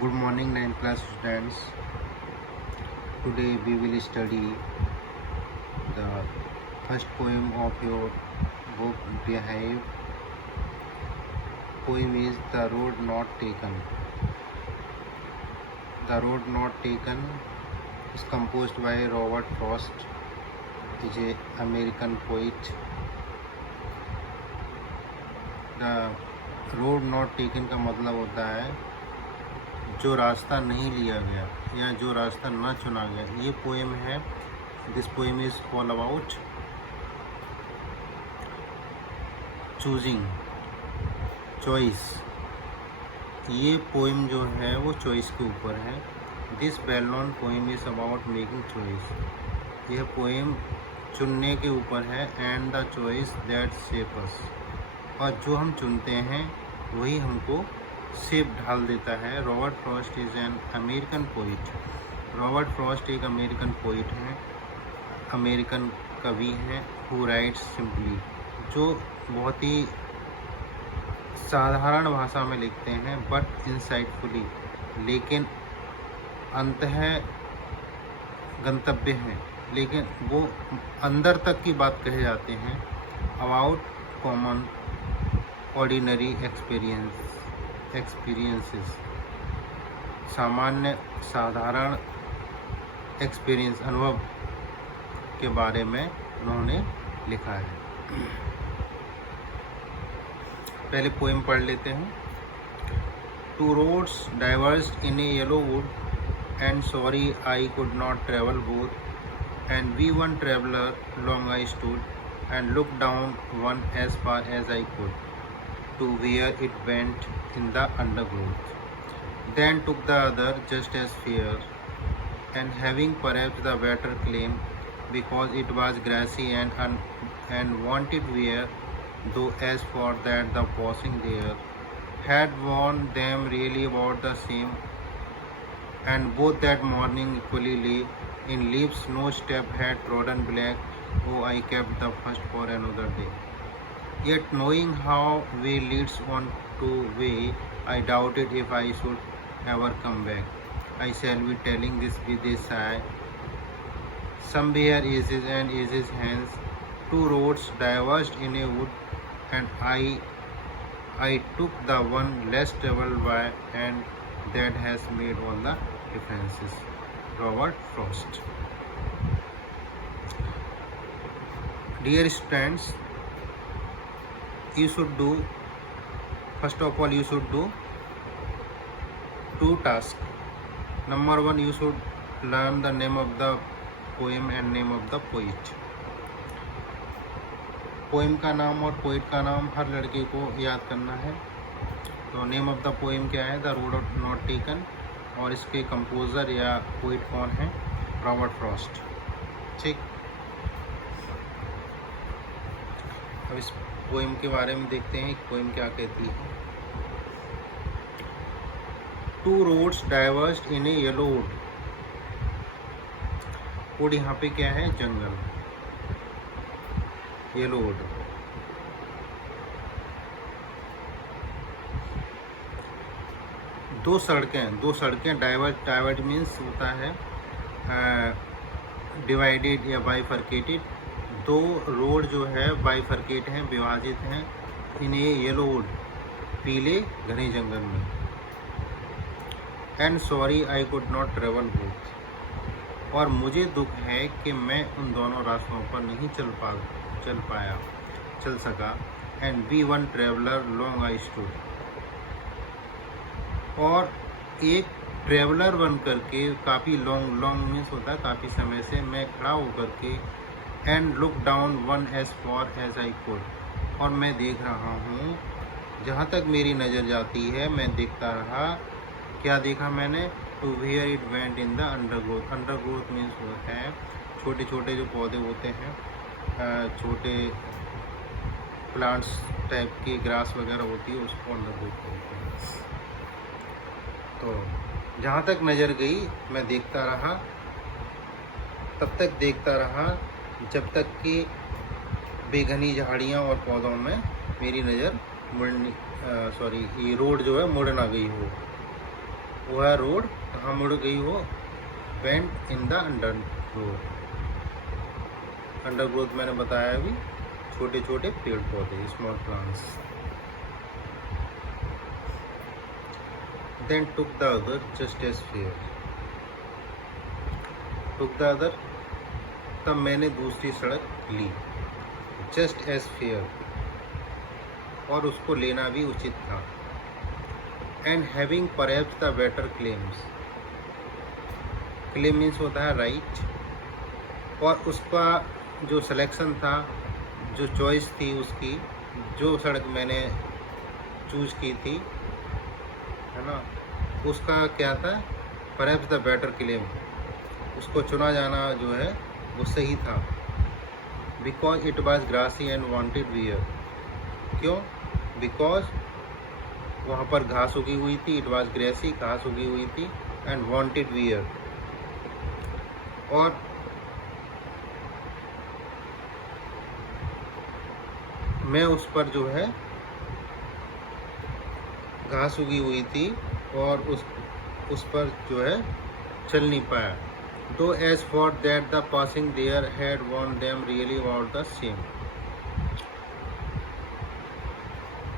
Good morning, 9th class students. Today we will study the first poem of your book Beehive. Poem is The Road Not Taken. The Road Not Taken is composed by Robert Frost. He is an American poet. The road not taken का मतलब होता है जो रास्ता नहीं लिया गया या जो रास्ता ना चुना गया। ये पोएम है। This poem is all about choosing, choice. ये पोएम जो है वो चॉइस के ऊपर है। This well known poem is about making choice. यह पोएम चुनने के ऊपर है। And the choice that shape us, और जो हम चुनते हैं वही हमको शेप ढाल देता है। Robert Frost is an American poet. Robert Frost एक अमेरिकन पोइट हैं, अमेरिकन कवि हैं। हु राइट्स सिंपली, जो बहुत ही साधारण भाषा में लिखते हैं, बट इंसाइटफुली, लेकिन अंतः गंतव्य हैं, लेकिन वो अंदर तक की बात कहे जाते हैं। अबाउट कॉमन ऑर्डिनरी एक्सपीरियंसेस, सामान्य साधारण एक्सपीरियंस, अनुभव के बारे में उन्होंने लिखा है। पहले पोएम पढ़ लेते हैं। Two roads diverged in a yellow wood, and sorry I could not travel both, and be one traveller long I stood, and look down one as far as I could to where it went in the undergrowth. Then took the other just as fair, and having perhaps the better claim, because it was grassy and wanted wear, though as for that the passing there had worn them really about the same, and both that morning equally lay in leaves, no step had trodden black. Oh, I kept the first for another day. Yet knowing how way leads on to way, I doubted if I should ever come back. I shall be telling this with a sigh. Somewhere is his and is his hands. Two roads diverged in a wood, and I took the one less traveled by, and that has made all the differences. Robert Frost. Dear students, you should do, first of all you should do two tasks. Number one, you should learn the name of the poem and name of the poet. Poem का नाम और poet का नाम हर लड़के को याद करना है। तो नेम ऑफ द पोएम क्या है? द रोड नॉट टेकन, और इसके कंपोज़र या पोइट कौन है? Robert Frost. ठीक, अब इस पोएम के बारे में देखते हैं। पोएम क्या कहती है। Two roads diverged in a yellow wood. Wood यहाँ पे क्या है? जंगल, येलो वुड। दो सड़कें डाइवर्ट मीन्स होता है डिवाइडेड या बाइफर्केटेड। दो रोड जो है बाइफर्केट हैं, विभाजित हैं, इन ये येलो वुड, पीले घने जंगल में। And sorry I could not travel both, और मुझे दुख है कि मैं उन दोनों रास्तों पर नहीं चल सका। And be one traveller long I stood, और एक ट्रेवलर बन करके, काफ़ी लॉन्ग मीन्स होता है काफ़ी समय से, मैं खड़ा होकर के, and look down one as far as I could, और मैं देख रहा हूँ जहाँ तक मेरी नज़र जाती है। मैं देखता रहा। क्या देखा मैंने? To where it went in the undergrowth. Undergrowth means वो है छोटे छोटे जो पौधे होते हैं, छोटे प्लांट्स टाइप की ग्रास वगैरह होती है, उसको अंडरग्रोथ बोलते हैं। तो जहाँ तक नज़र गई मैं देखता रहा, तब तक देखता रहा जब तक कि बेघनी झाड़ियाँ और पौधों में मेरी नज़र ये रोड जो है मुड़ ना गई हो। वह रोड कहाँ मुड़ गई हो, went in the under growth. Under growth मैंने बताया अभी, छोटे छोटे पेड़ पौधे, small plants. Then took the other just as fair. Took the other, तब मैंने दूसरी सड़क ली, जस्ट एज फेयर, और उसको लेना भी उचित था। And having perhaps the better claims. Claim means होता है राइट, और उसका जो सिलेक्शन था, जो चॉइस थी उसकी, जो सड़क मैंने चूज की थी, है ना, उसका क्या था, परहैप्स द बेटर क्लेम, उसको चुना जाना जो है वो सही था। Because it was grassy and wanted wear. क्यों? बिकॉज वहाँ पर घास उगी हुई थी, इट वॉज ग्रेसी, घास उगी हुई थी, एंड वांटेड वियर, और मैं उस पर जो है घास उगी हुई थी और उस पर जो है चल नहीं पाया। Though as for that the passing there had वॉन्ट them really about the same.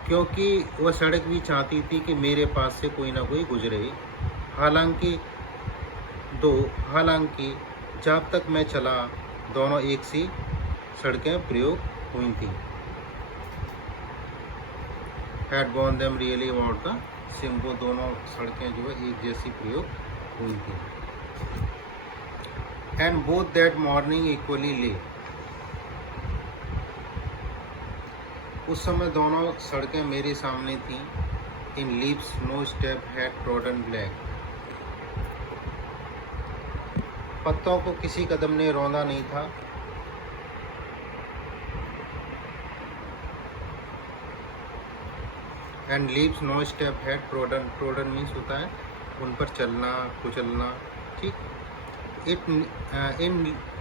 क्योंकि वह सड़क भी चाहती थी कि मेरे पास से कोई ना कोई गुजरे। हालांकि जब तक मैं चला दोनों एक सी सड़कें प्रयोग हुई थी। हैड वॉन्ट them really about the same, वो दोनों सड़कें जो है एक जैसी प्रयोग हुई थी। And both that morning equally lay. उस समय दोनों सड़कें मेरे सामने थीं। In leaves no step had trodden black. पत्तों को किसी कदम ने रौंदा नहीं था। And leaves no step had trodden, trodden means होता है उन पर चलना, कुचलना, ठीक। It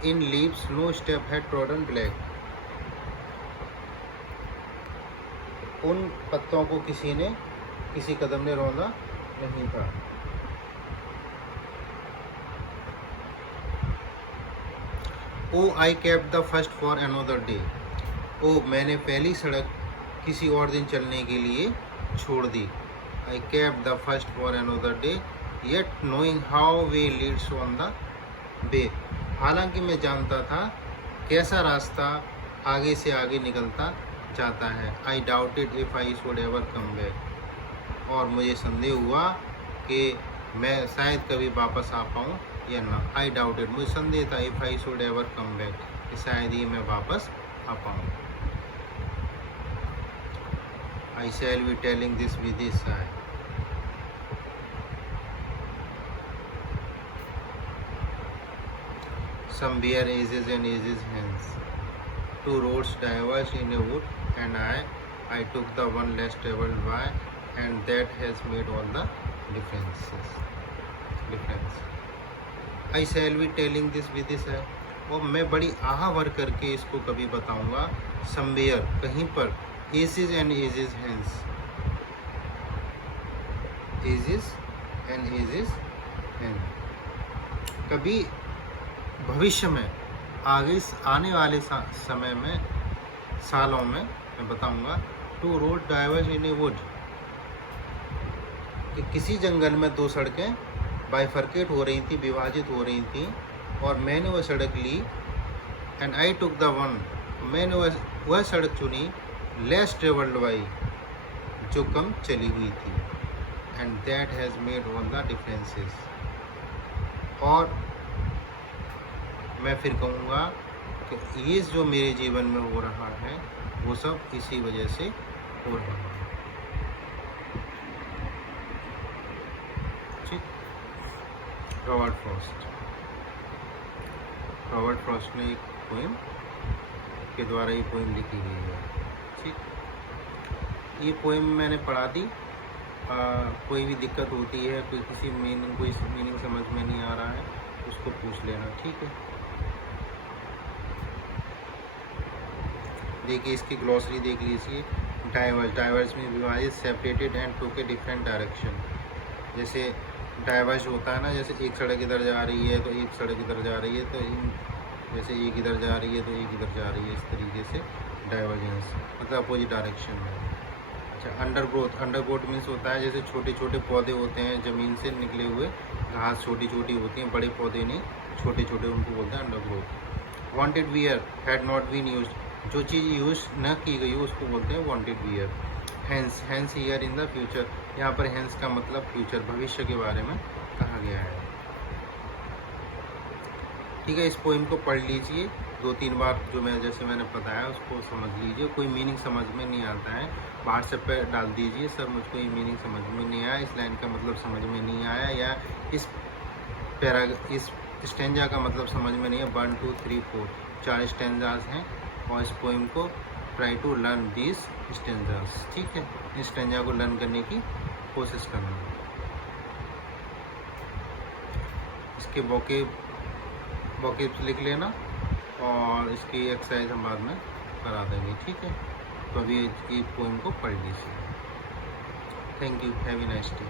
in leaves no step had trodden black. उन पत्तों को किसी कदम ने रौंदा नहीं था। Oh I kept the first for another day. Oh मैंने पहली सड़क किसी और दिन चलने के लिए छोड़ दी। I kept the first for another day yet knowing how way leads on the way. हालांकि मैं जानता था कैसा रास्ता आगे से आगे निकलता जाता है। आई doubted if I should ever come back. और मुझे संदेह हुआ कि मैं शायद कभी वापस आ पाऊँ या ना। आई डाउटेड, मुझे संदेह था, if I should ever come back, कि शायद ही मैं वापस आ पाऊँ। I shall be telling this with a sigh. Some bare ages and ages hence, two roads diverged in a wood, and I took the one less traveled by, and that has made all the difference. I shall be telling this with a sigh. और मैं बड़ी आह भर करके इसको कभी बताऊंगा। Somewhere, कहीं पर, ages and ages hence, ages and ages hence, कभी भविष्य में, आगे आने वाले समय में, सालों में मैं बताऊंगा। Two road diverge in a wood, कि किसी जंगल में दो सड़कें बाइफर्केट हो रही थी, विभाजित हो रही थी, और मैंने वह सड़क ली। And I took the one, मैंने वह सड़क चुनी, लेस ट्रेवल्ड बाई, जो कम चली हुई थी। And that has made all the differences, और मैं फिर कहूँगा कि ये जो मेरे जीवन में हो रहा है वो सब इसी वजह से हो रहा है। ठीक। रॉबर्ट फ्रॉस्ट ने एक पोएम के द्वारा ये पोएम लिखी गई है। ठीक। ये पोएम मैंने पढ़ा दी। कोई भी दिक्कत होती है, कोई मीनिंग समझ में नहीं आ रहा है, उसको पूछ लेना। ठीक है। देखिए इसकी ग्लॉसरी देख लीजिए। डाइवर्स में विभाजित, separated and took a different direction. जैसे डाइवर्ज होता है ना, जैसे एक सड़क इधर जा रही है तो एक सड़क इधर जा रही है, तो जैसे एक इधर जा रही है तो एक इधर जा रही है, इस तरीके से डाइवर्जेंस मतलब अपोजिट डायरेक्शन में। अच्छा, अंडरग्रोथ मीन्स होता है जैसे छोटे छोटे पौधे होते हैं ज़मीन से निकले हुए, घास छोटी छोटी होती हैं, बड़े पौधे नहीं, छोटे छोटे, उनको बोलते हैं undergrowth. Wanted wear had not been used, जो चीज़ यूज न की गई हो उसको बोलते हैं wanted wear. Hence, hence year in the future, यहाँ पर हैंस का मतलब फ्यूचर, भविष्य के बारे में कहा गया है। ठीक है, इस पोइम को पढ़ लीजिए 2-3 बार, जो मैं जैसे मैंने बताया उसको समझ लीजिए। कोई मीनिंग समझ में नहीं आता है व्हाट्सएप पे डाल दीजिए, सर मुझको ये मीनिंग समझ में नहीं आया, इस लाइन का मतलब समझ में नहीं आया, या इस स्टेंजा का मतलब समझ में नहीं है। 1 2 3 4 4 स्टेंजास हैं, और इस पोइम को try to learn these stanzas. ठीक है, इस स्टेंजा को लर्न करने की कोशिश करना। इसके वोकेब्स लिख लेना, और इसकी एक्सरसाइज हम बाद में करा देंगे। ठीक है, तो अभी ये पोइम को पढ़ लीजिए। Thank you, have a nice day.